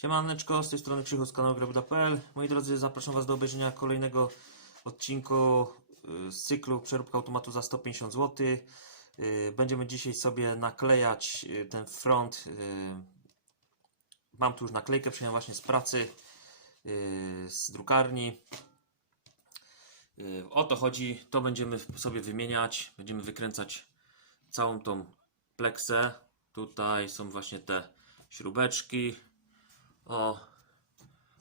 Siemaneczko, z tej strony Krzychu z kanału Grabuda.pl Moi drodzy, zapraszam Was do obejrzenia kolejnego odcinku y, z cyklu Przeróbka automatu za 150 zł. Y, Będziemy dzisiaj sobie naklejać y, ten front. Mam tu już naklejkę, przyjechałem właśnie z pracy, z drukarni. O to chodzi, to będziemy sobie wymieniać, będziemy wykręcać całą tą pleksę. Tutaj są właśnie te śrubeczki. O,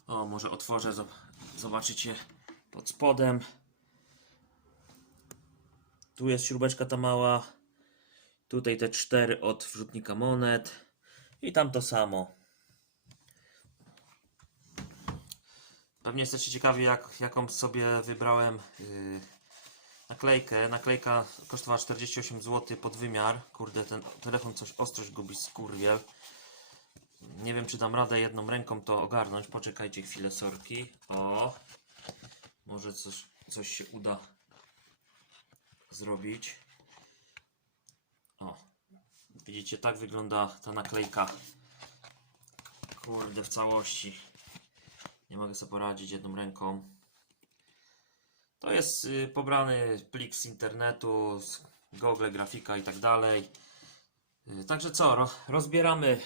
o, może otworzę, zob- zobaczycie pod spodem. Tu jest śrubeczka ta mała. Tutaj te cztery od wrzutnika monet. I tam to samo. Pewnie jesteście ciekawi, jak, jaką sobie wybrałem yy, naklejkę. Naklejka kosztowała 48 zł pod wymiar. Kurde, ten telefon coś ostrość gubi, skurwiel. Nie wiem, czy dam radę jedną ręką to ogarnąć. Poczekajcie chwilę, sorki. O, może coś, coś się uda zrobić. O, widzicie, tak wygląda ta naklejka. Kurde, w całości. Nie mogę sobie poradzić jedną ręką. To jest y, pobrany plik z internetu, z Google, grafika i tak dalej. Y, Także co, ro, rozbieramy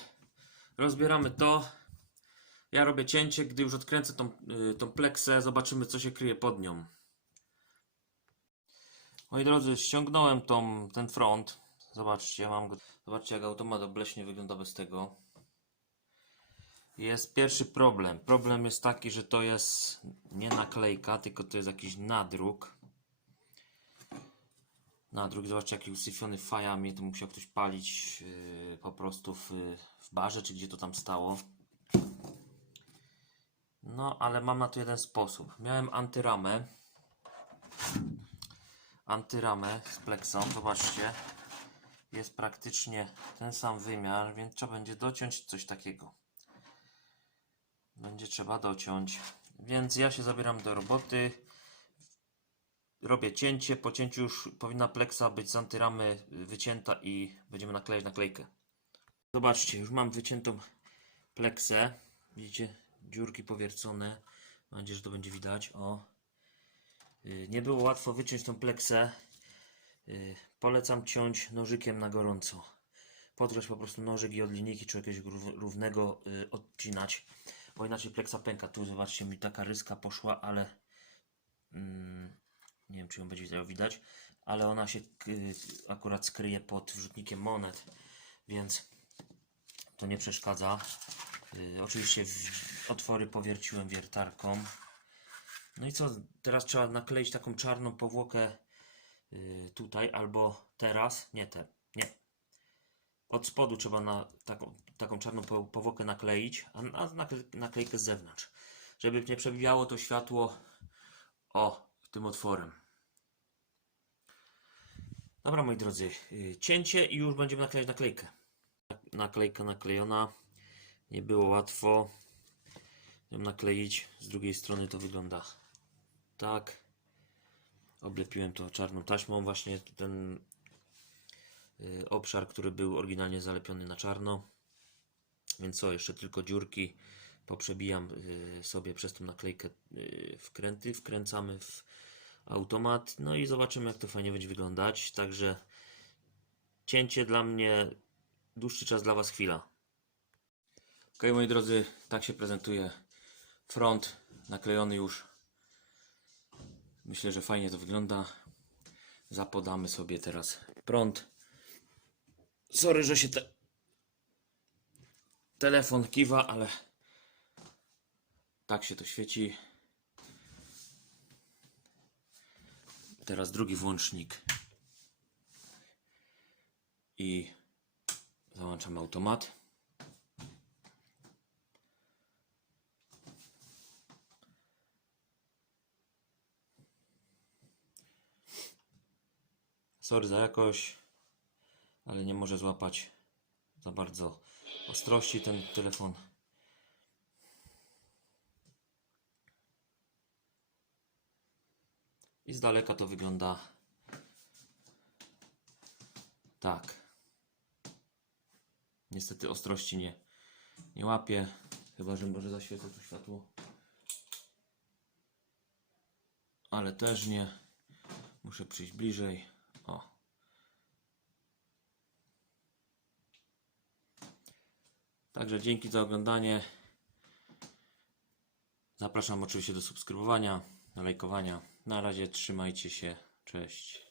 Rozbieramy to. Ja robię cięcie, gdy już odkręcę tą, y, tą pleksę, zobaczymy co się kryje pod nią. Moi drodzy, ściągnąłem tą, ten front. Zobaczcie, mam go. Zobaczcie jak automat obleśnie wygląda bez tego. Jest pierwszy problem. Problem jest taki, że to jest nie naklejka, tylko to jest jakiś nadruk. Nadruk, zobaczcie jaki usyfiony fajami, to musiał ktoś palić yy, po prostu w, w barze, czy gdzie to tam stało. No, ale mam na to jeden sposób. Miałem antyramę. Antyramę z pleksą, zobaczcie. Jest praktycznie ten sam wymiar, więc trzeba będzie dociąć coś takiego. Będzie trzeba dociąć. Więc ja się zabieram do roboty robię cięcie. Po cięciu już powinna pleksa być z antyramy wycięta i będziemy naklejać naklejkę. Zobaczcie, już mam wyciętą pleksę. Widzicie, dziurki powiercone. Mam nadzieję, że to będzie widać. O. Y, Nie było łatwo wyciąć tą pleksę. Y, Polecam ciąć nożykiem na gorąco. Podgrzać po prostu nożyk i od linijki czy jakiegoś rów- równego y, odcinać. Bo inaczej pleksa pęka. Tu zobaczcie, mi taka ryska poszła, ale czy ją będzie widać- widać, ale ona się k- akurat skryje pod wrzutnikiem monet, więc to nie przeszkadza. Y, oczywiście otwory powierciłem wiertarką. No i co, teraz trzeba nakleić taką czarną powłokę y, tutaj, albo teraz, nie te, nie. Od spodu trzeba na taką, taką czarną po- powłokę nakleić, a na nakle- naklejkę z zewnątrz, żeby nie przebijało to światło o tym otworem. Dobra, moi drodzy, yy, cięcie i już będziemy naklejać naklejkę. Naklejka naklejona. Nie było łatwo ją nakleić. Z drugiej strony to wygląda tak. Oblepiłem to czarną taśmą, właśnie ten yy, obszar, który był oryginalnie zalepiony na czarno. Więc co, jeszcze tylko dziurki poprzebijam yy, sobie przez tą naklejkę wkręty, wkręcamy w automat, no i zobaczymy jak to fajnie będzie wyglądać, także cięcie dla mnie, dłuższy czas dla Was chwila. Ok, moi drodzy, tak się prezentuje front naklejony już. Myślę, że fajnie to wygląda. Zapodamy sobie teraz prąd. Sorry, że się te... telefon kiwa, ale tak się to świeci. Teraz drugi włącznik. I załączamy automat. Sorry za jakość, ale nie może złapać za bardzo ostrości ten telefon. I z daleka to wygląda tak. Niestety ostrości nie, nie łapie. Chyba, że może zaświecę tu światło. Ale też nie. Muszę przyjść bliżej. O. Także dzięki za oglądanie. Zapraszam oczywiście do subskrybowania, do lajkowania. Na razie trzymajcie się. Cześć.